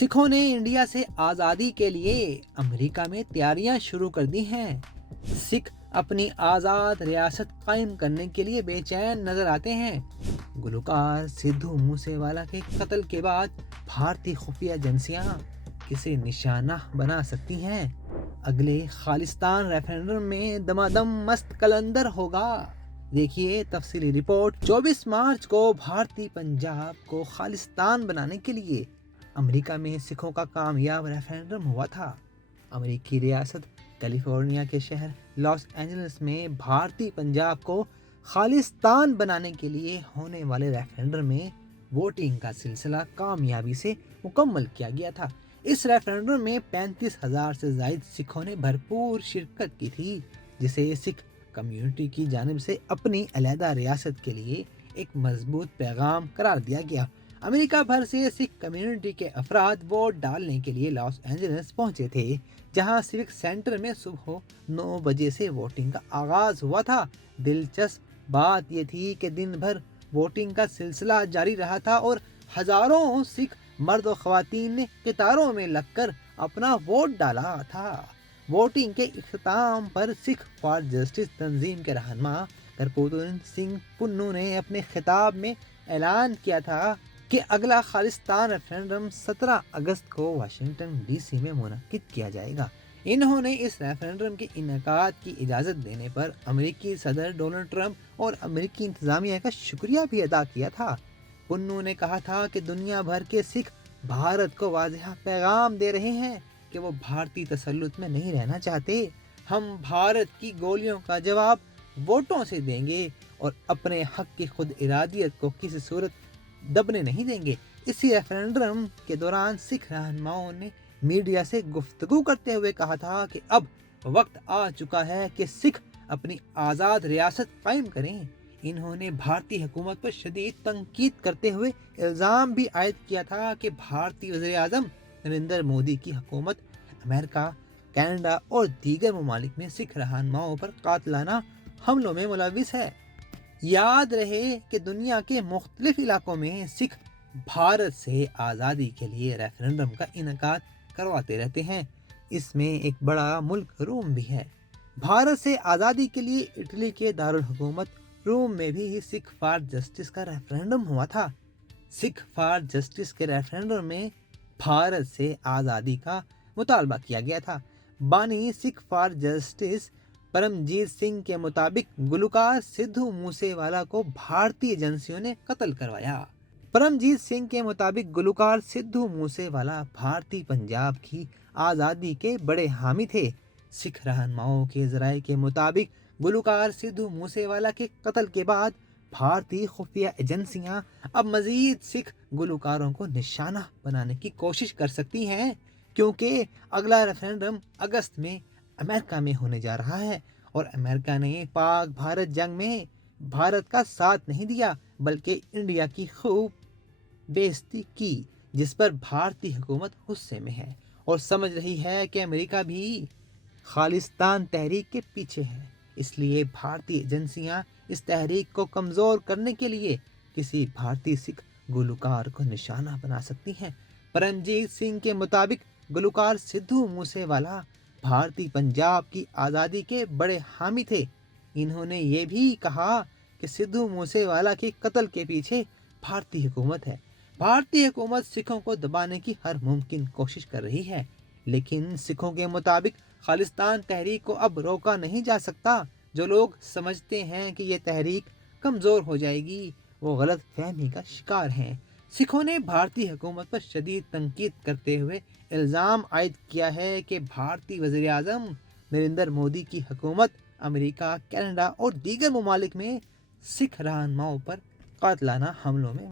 सिखों ने इंडिया से आज़ादी के लिए अमेरिका में तैयारियां शुरू कर दी हैं। सिख अपनी आज़ाद रियासत कायम करने के लिए बेचैन नजर आते हैं। गुलकार सिद्धू मूसेवाला के कत्ल के बाद भारतीय खुफिया एजेंसियां किसे निशाना बना सकती हैं। अगले खालिस्तान रेफरेंडम में दमादम मस्त कलंदर होगा। देखिए तफसीली रिपोर्ट। 24 मार्च को भारतीय पंजाब को खालिस्तान बनाने के लिए अमेरिका में सिखों का कामयाब रेफरेंडम हुआ था। अमेरिकी रियासत कैलिफोर्निया के शहर लॉस एंजलिस में भारतीय पंजाब को खालिस्तान बनाने के लिए होने वाले रेफरेंडम में वोटिंग का सिलसिला कामयाबी से मुकम्मल किया गया था। इस रेफरेंडम में 35,000 से ज्यादा सिखों ने भरपूर शिरकत की थी, जिसे सिख कम्युनिटी की जानिब से अपनी अलहदा रियासत के लिए एक मजबूत पैगाम करार दिया गया। अमेरिका भर से सिख कम्युनिटी के अफराद वोट डालने के लिए लॉस एंजलिस पहुंचे थे, जहां सिविक सेंटर में सुबह 9 बजे से वोटिंग का आगाज हुआ था। दिलचस्प बात यह थी कि दिन भर वोटिंग का सिलसिला जारी रहा था और हजारों सिख मर्द और खवातीन ने कतारों में लगकर अपना वोट डाला था। वोटिंग के इख्तिताम पर सिख फॉर जस्टिस तंजीम के रहनुमा करपुतन सिंह पुन्नू ने अपने खिताब में ऐलान किया था कि अगला खालिस्तान रेफरेंडम 17 अगस्त को वाशिंगटन डीसी में मुनक्किद किया जाएगा। इन्होंने इस रेफरेंडम के इनेकाद की इजाज़त देने पर अमेरिकी सदर डोनाल्ड ट्रंप और अमेरिकी इंतजामिया का शुक्रिया भी अदा किया था। पुन्नू ने कहा था कि दुनिया भर के सिख भारत को वाज़ेह पैगाम दे रहे हैं कि वो भारतीय तसल्लुत में नहीं रहना चाहते। हम भारत की गोलियों का जवाब वोटों से देंगे और अपने हक की खुद इरादियत को किसी सूरत दबने नहीं देंगे। इसी रेफरेंडम के दौरान सिख रहनुमाओं ने मीडिया से गुफ्तगू करते हुए कहा था कि अब वक्त आ चुका है कि सिख अपनी आज़ाद रियासत कायम करें। इन्होंने भारतीय हुकूमत पर शदीद तनकीद करते हुए इल्ज़ाम भी आयद किया था कि भारतीय वज़ीर आज़म नरेंद्र मोदी की हुकूमत अमेरिका, कनाडा और दीगर ममालिक में सिख रहनुमाओं पर कातिलाना हमलों में मुलविस है। याद रहे कि दुनिया के मुख्तलिफ इलाकों में सिख भारत से आज़ादी के लिए रेफरेंडम का इनेकाद करवाते रहते हैं। इसमें एक बड़ा मुल्क रोम भी है। भारत से आज़ादी के लिए इटली के दारुल हुकूमत रोम में भी सिख फॉर जस्टिस का रेफरेंडम हुआ था। सिख फॉर जस्टिस के रेफरेंडम में भारत से आज़ादी का मुतालबा किया गया था। बानी सिख फॉर जस्टिस परमजीत सिंह के मुताबिक गुलकार सिद्धू मूसेवाला को भारतीय एजेंसियों ने कत्ल करवाया। परमजीत सिंह के मुताबिक गुलकार सिद्धू मूसेवाला भारतीय पंजाब की आज़ादी के बड़े हामी थे। सिख रहनुमाओं के ज़राए के मुताबिक गुलकार सिद्धू मूसेवाला के कत्ल के बाद भारतीय खुफिया एजेंसियां अब मजीद सिख गुलकारों को निशाना बनाने की कोशिश कर सकती हैं, क्योंकि अगला रेफरेंडम अगस्त में अमेरिका में होने जा रहा है और अमेरिका ने पाक भारत जंग में भारत का साथ नहीं दिया, बल्कि इंडिया की खूब बेइज्जती की, जिस पर भारतीय हुकूमत गुस्से में है और समझ रही है कि अमेरिका भी खालिस्तान तहरीक के पीछे है। इसलिए भारतीय एजेंसियां इस तहरीक को कमज़ोर करने के लिए किसी भारतीय सिख गुलकार को निशाना बना सकती हैं। परमजीत सिंह के मुताबिक गुलकार सिद्धू मूसेवाला भारतीय पंजाब की आज़ादी के बड़े हामी थे। इन्होंने ये भी कहा कि सिद्धू मूसेवाला के कत्ल के पीछे भारतीय हुकूमत है। भारतीय हुकूमत सिखों को दबाने की हर मुमकिन कोशिश कर रही है, लेकिन सिखों के मुताबिक खालिस्तान तहरीक को अब रोका नहीं जा सकता। जो लोग समझते हैं कि ये तहरीक कमज़ोर हो जाएगी, वो गलत फहमी का शिकार हैं। सिखों ने भारतीय हुकूमत पर शदीद तनकीद करते हुए इल्ज़ाम आयद किया है कि भारतीय वज़ीर आज़म नरेंद्र मोदी की हुकूमत अमेरिका, कनाडा और दीगर ममालिक में सिख रहनुमाओं पर कातिलाना हमलों में